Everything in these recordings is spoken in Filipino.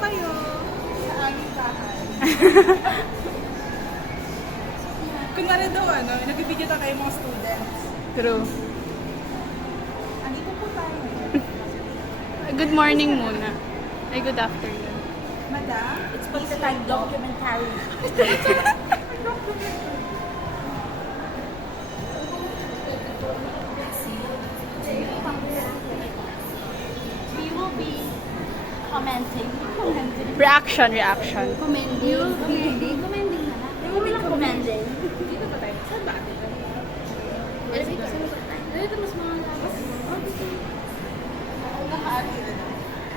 kayo sa aming bahay. Kunwari daw, nagbibideo tayo kayo mga students. True. Andito po tayo. Good morning muna. Ay, good afternoon. Madam, It's pagtatag documentary. We will be commenting. Reaction. Commending. You will be commending na lang. You will be commending. dito ba tayo? Saan ba ate? Dito mas mga labas. Naka-ate na.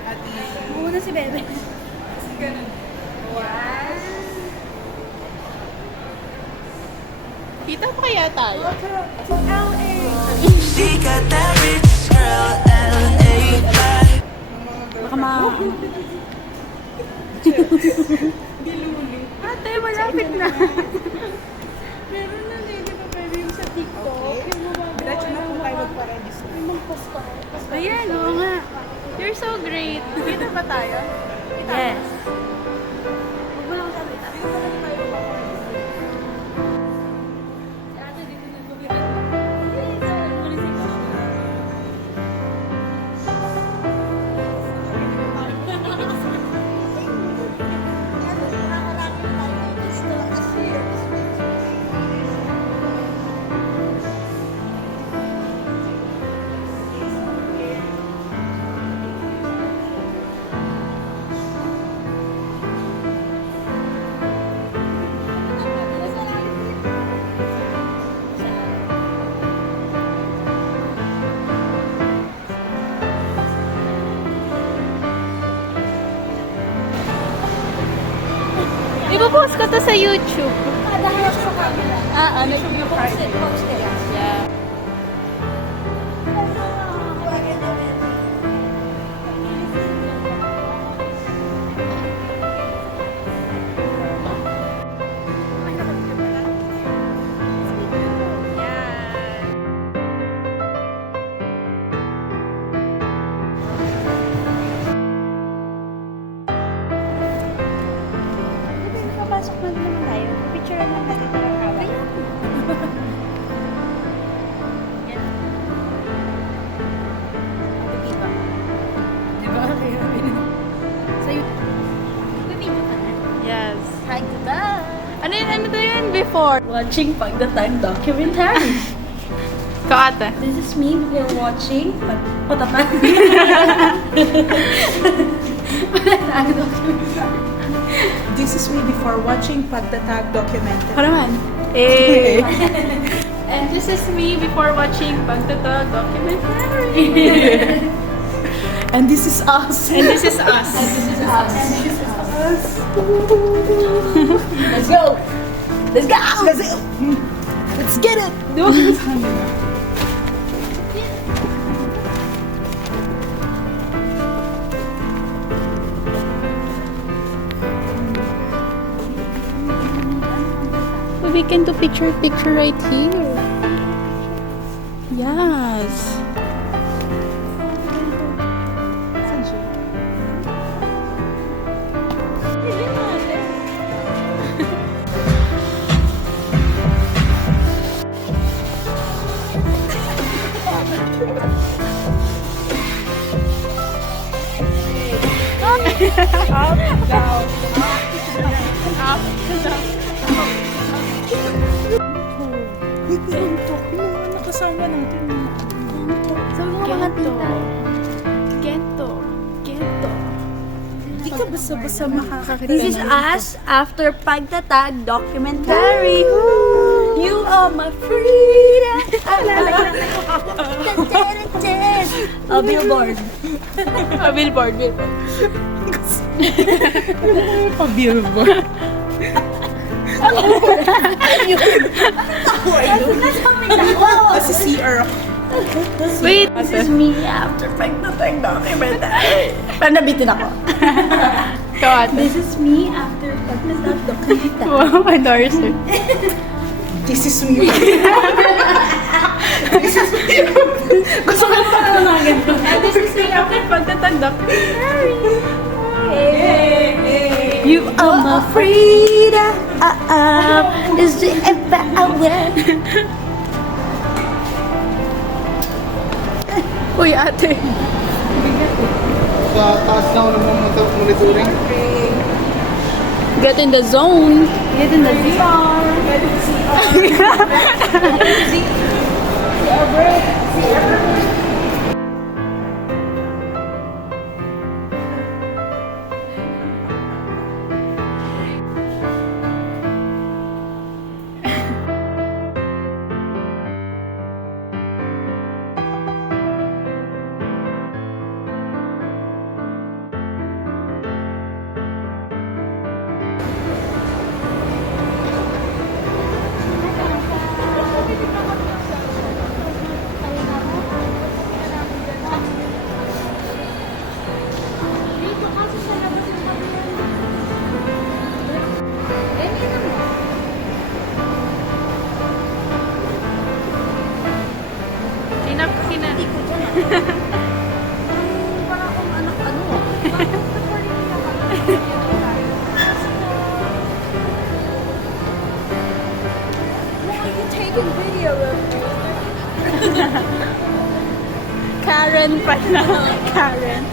Ate. Muna si Bebe. Kasi ganun. Wow. Kita pa kaya tayo? LA. She got that rich girl, LA vibe. Baka Ate, malapit na. Meron na di ba pwede yung sa TikTok? Okay. Yung mga Diretso na po tayo magpa-register. Yung mag-post ka. Ayan, oo nga. You're so great. Dito ba tayo? Yes. Huwag mo lang sabi. Dito ba tayo magpa-register? Ate, dito na po. Ipo-post ko to sa YouTube. Dahil sa camera. Ano? Post it. Yeah. Papasok na naman tayo. Picture lang natin yung hawak. Di ba? Sa'yo. Bibidyo ka na. Yes. Hi, goodbye. Ano to yun before? Watching Pagdatag documentary. Ikaw ate. This is me before watching Pagdatag. Pagdatag documentary. This is me before watching Pagtatag documentary. Ano naman? Eh. And this is me before watching Pagtatag documentary. And this is us. And this is us. Let's go! Let's go! Let's get it! We can do picture right here. Yes. Up, down. Up, down. Wait, pinuntok. Nakasama natin. Sabi mo mga tita. Ghetto. Hindi ka basta-basta makakakita. This is us after Pagtatag documentary. You are my freedom. A billboard. A billboard. Pa-billboard. Kasi CR ako. Wait. This is me after Pagtatag documentary. Parang nabitin ako. Ikaw ate. This is me after Pagtatag documentary. Wow, endorser. This is me. This is me. Gusto ko pa na lang ganito. And this is me after Pagtatag documentary. You are my freedom. Is the ever aware? Uy, ate. Sa taas na ako ng monitoring. Get in the zone. Get in the VR. Parang akong anak ano. Why are you taking video of me? Karen pa na. Karen.